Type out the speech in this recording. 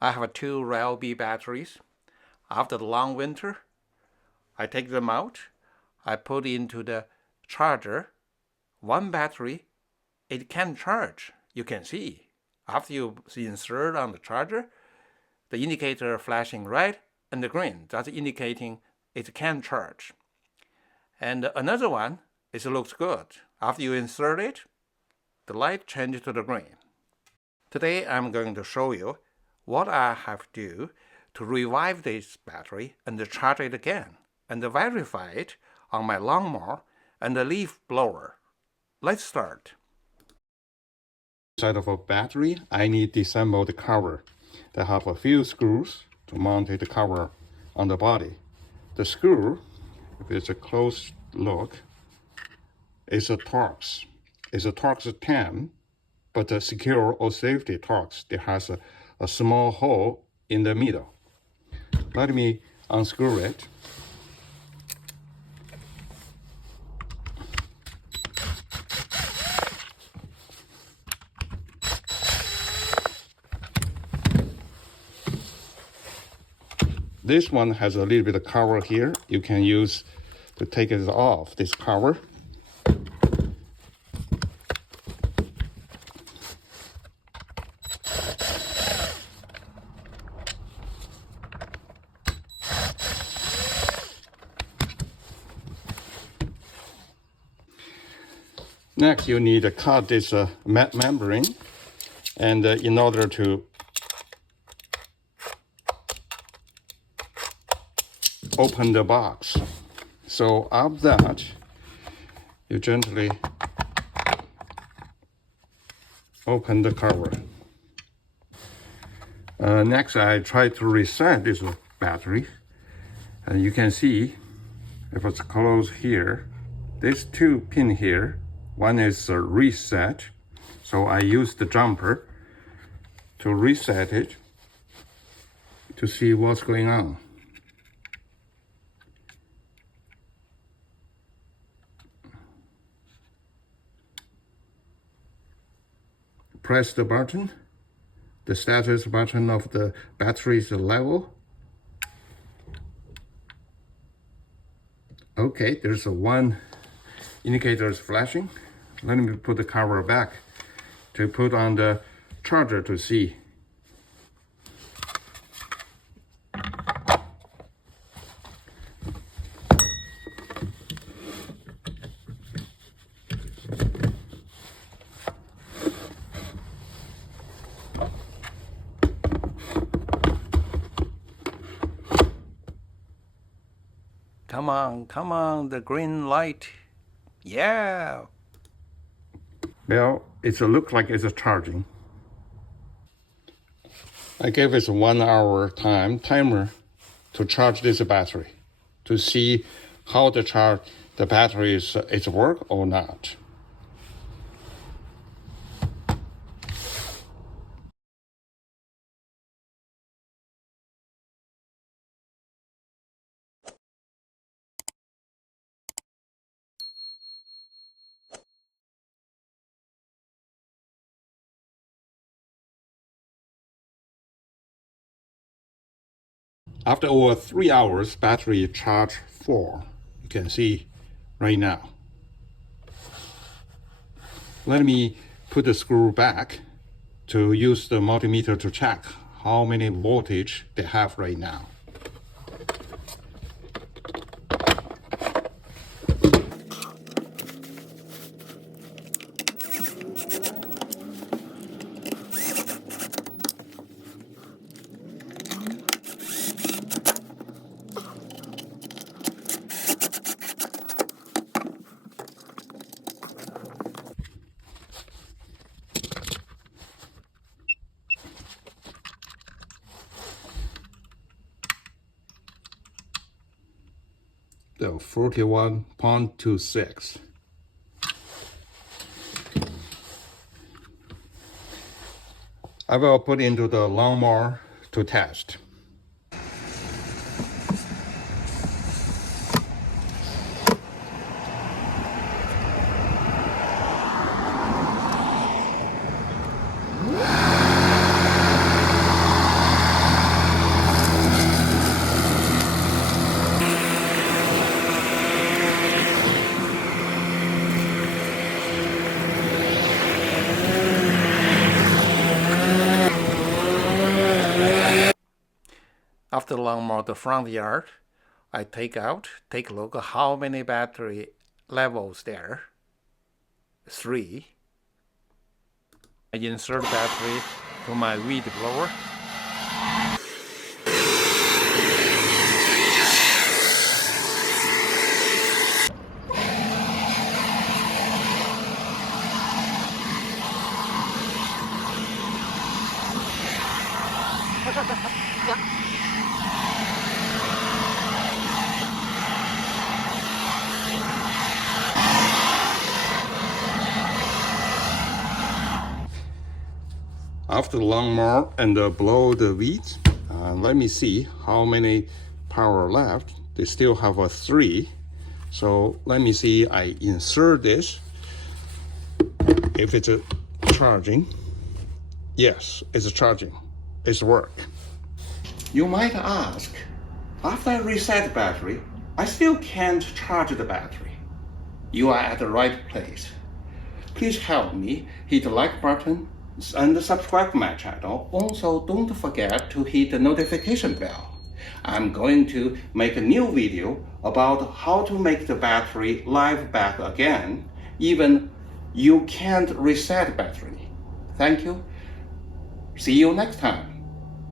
I have two Ryobi batteries. After the long winter, I take them out. I put into the charger. One battery, it can charge. You can see. After you insert on the charger, the indicator flashing red and the green. That's indicating it can charge. And another one, it looks good. After you insert it, the light changes to the green. Today I'm going to show you what I have to do to revive this battery and charge it again and verify it on my lawnmower and the leaf blower. Let's start. Inside of a battery, I need to disassemble the cover. They have a few screws to mount the cover on the body. The screw, if it's a close look, is a Torx. It's a Torx 10, but a secure or safety Torx. It has a small hole in the middle. Let me unscrew it. This one has a little bit of cover here. You can use to take it off, this cover. Next, you need to cut this membrane, and in order to open the box. So after that, you gently open the cover. Next, I try to reset this battery. And you can see, if it's closed here, there's two pins here. One is a reset, so I use the jumper to reset it to see what's going on. Press the button, the status button of the battery's level. Okay, there's a one indicator is flashing. Let me put the cover back to put on the charger to see. Come on, the green light. Yeah. Well, it looks like it's charging. I gave it a 1 hour timer to charge this battery to see how the battery is work or not. After over 3 hours, battery charge full. You can see right now. Let me put the screw back to use the multimeter to check how many voltage they have right now. The 41.26. I will put into the lawnmower to test. After lawnmower the front yard, I take a look at how many battery levels there. 3. I insert battery to my weed blower. After the lawnmower and blow the weeds, let me see how many power left. They still have a 3. So let me see, I insert this. If it's charging, yes, it's charging. It's work. You might ask, after I reset the battery, I still can't charge the battery. You are at the right place. Please help me hit the like button and subscribe to my channel. Also, don't forget to hit the notification bell. I'm going to make a new video about how to make the battery live back again, even you can't reset battery. Thank you. See you next time.